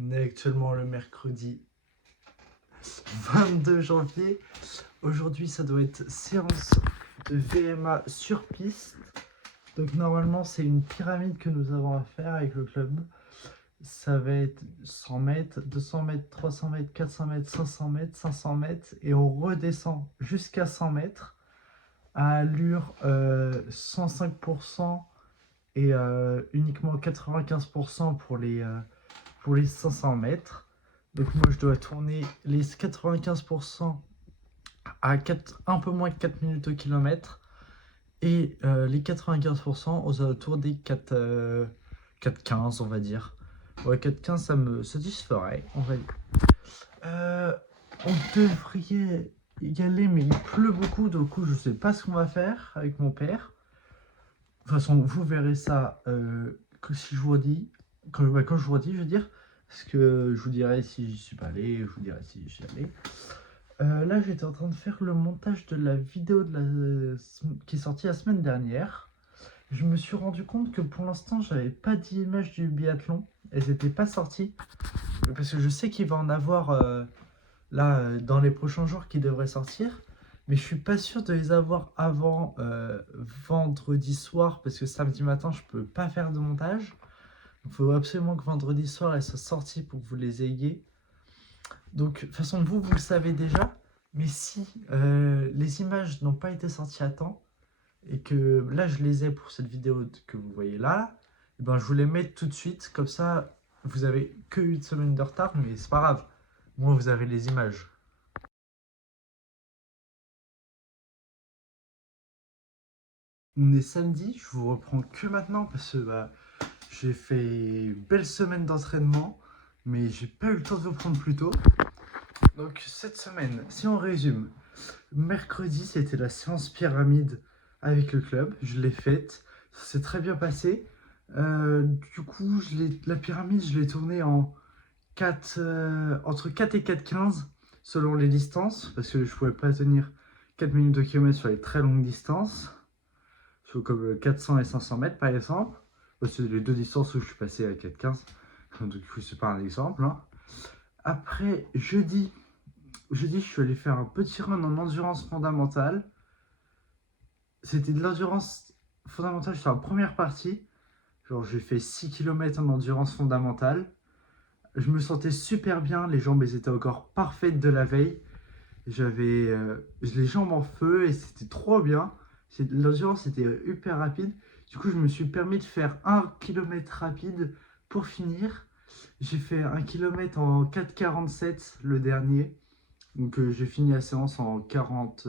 On est actuellement le mercredi 22 janvier. Aujourd'hui, ça doit être séance de VMA sur piste. Donc normalement, c'est une pyramide que nous avons à faire avec le club. Ça va être 100 mètres, 200 mètres, 300 mètres, 400 mètres, 500 mètres, 500 mètres. Et on redescend jusqu'à 100 mètres à allure 105% et uniquement 95% pour les 500 mètres. Donc moi je dois tourner les 95% à un peu moins de 4 minutes au kilomètre et les 95% aux alentours des 4,15 on va dire. Ouais, 4,15 ça me satisferait, on va dire. On devrait y aller mais il pleut beaucoup, donc coup je sais pas ce qu'on va faire avec mon père. De toute façon vous verrez ça que si je vous redis, quand je vous redis je veux dire, parce que je vous dirai si j'y suis pas allé, je vous dirai si j'y suis allé. Là, j'étais en train de faire le montage de la vidéo qui est sortie la semaine dernière. Je me suis rendu compte que pour l'instant, j'avais pas d'image du biathlon. Elles n'étaient pas sorties. Parce que je sais qu'il va en avoir dans les prochains jours qui devraient sortir. Mais je suis pas sûr de les avoir avant vendredi soir. Parce que samedi matin, je peux pas faire de montage. Il faut absolument que vendredi soir, elles soient sorties pour que vous les ayez. Donc, de toute façon, vous le savez déjà, mais si les images n'ont pas été sorties à temps, et que là, je les ai pour cette vidéo que vous voyez là, et ben, je vous les mets tout de suite, comme ça, vous avez que une semaine de retard, mais c'est pas grave. Moi, vous avez les images. On est samedi, je vous reprends que maintenant, parce que j'ai fait une belle semaine d'entraînement, mais j'ai pas eu le temps de vous prendre plus tôt. Donc, cette semaine, si on résume, mercredi, c'était la séance pyramide avec le club. Je l'ai faite. Ça s'est très bien passé. Du coup, la pyramide, je l'ai tournée entre 4 et 4,15 selon les distances, parce que je ne pouvais pas tenir 4 minutes de kilomètre sur les très longues distances, comme 400 et 500 mètres par exemple. C'est les deux distances où je suis passé à 4,15. Du coup, c'est pas un exemple. Hein. Après, jeudi, je suis allé faire un petit run en endurance fondamentale. C'était de l'endurance fondamentale sur la première partie. Genre, j'ai fait 6 km en endurance fondamentale. Je me sentais super bien. Les jambes elles étaient encore parfaites de la veille. J'avais les jambes en feu et c'était trop bien. L'endurance était hyper rapide. Du coup, je me suis permis de faire 1 km rapide pour finir. J'ai fait 1 km en 4,47 le dernier. Donc, j'ai fini la séance en 40,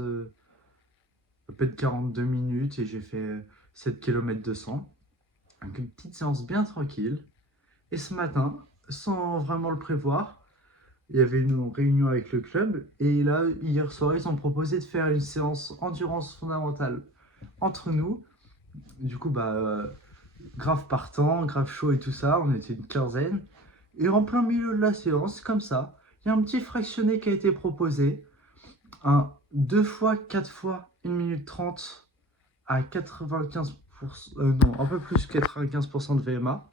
à peine 42 minutes et j'ai fait 7 km 200. Donc une petite séance bien tranquille. Et ce matin, sans vraiment le prévoir, il y avait une réunion avec le club. Et là, hier soir, ils ont proposé de faire une séance endurance fondamentale entre nous. Du coup, grave partant, grave chaud et tout ça. On était une quinzaine. Et en plein milieu de la séance, comme ça, il y a un petit fractionné qui a été proposé. Un 2 fois, 4 fois 1 minute 30 à 95%, non, un peu plus que 95% de VMA.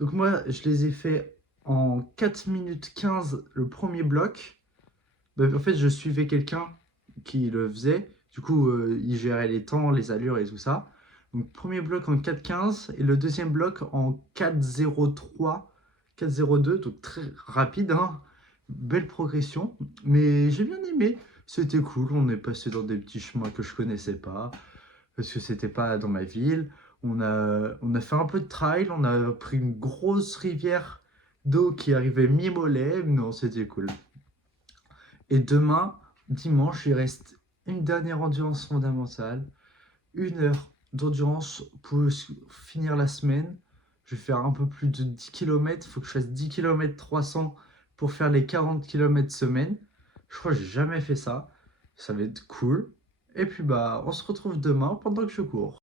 Donc moi, je les ai fait en 4 minutes 15 le premier bloc. En fait, je suivais quelqu'un qui le faisait. Du coup, il gérait les temps, les allures et tout ça. Donc premier bloc en 4,15 et le deuxième bloc en 4,03, 4,02. Donc très rapide, hein. Belle progression. Mais j'ai bien aimé. C'était cool. On est passé dans des petits chemins que je connaissais pas parce que c'était pas dans ma ville. On a fait un peu de trail, on a pris une grosse rivière d'eau qui arrivait mi-mollet. Non, c'était cool. Et demain, dimanche, il reste une dernière endurance fondamentale, 1 heure d'endurance pour finir la semaine. Je vais faire un peu plus de 10 km, il faut que je fasse 10 km 300 pour faire les 40 km semaine. Je crois que j'ai jamais fait ça, ça va être cool. Et puis on se retrouve demain pendant que je cours.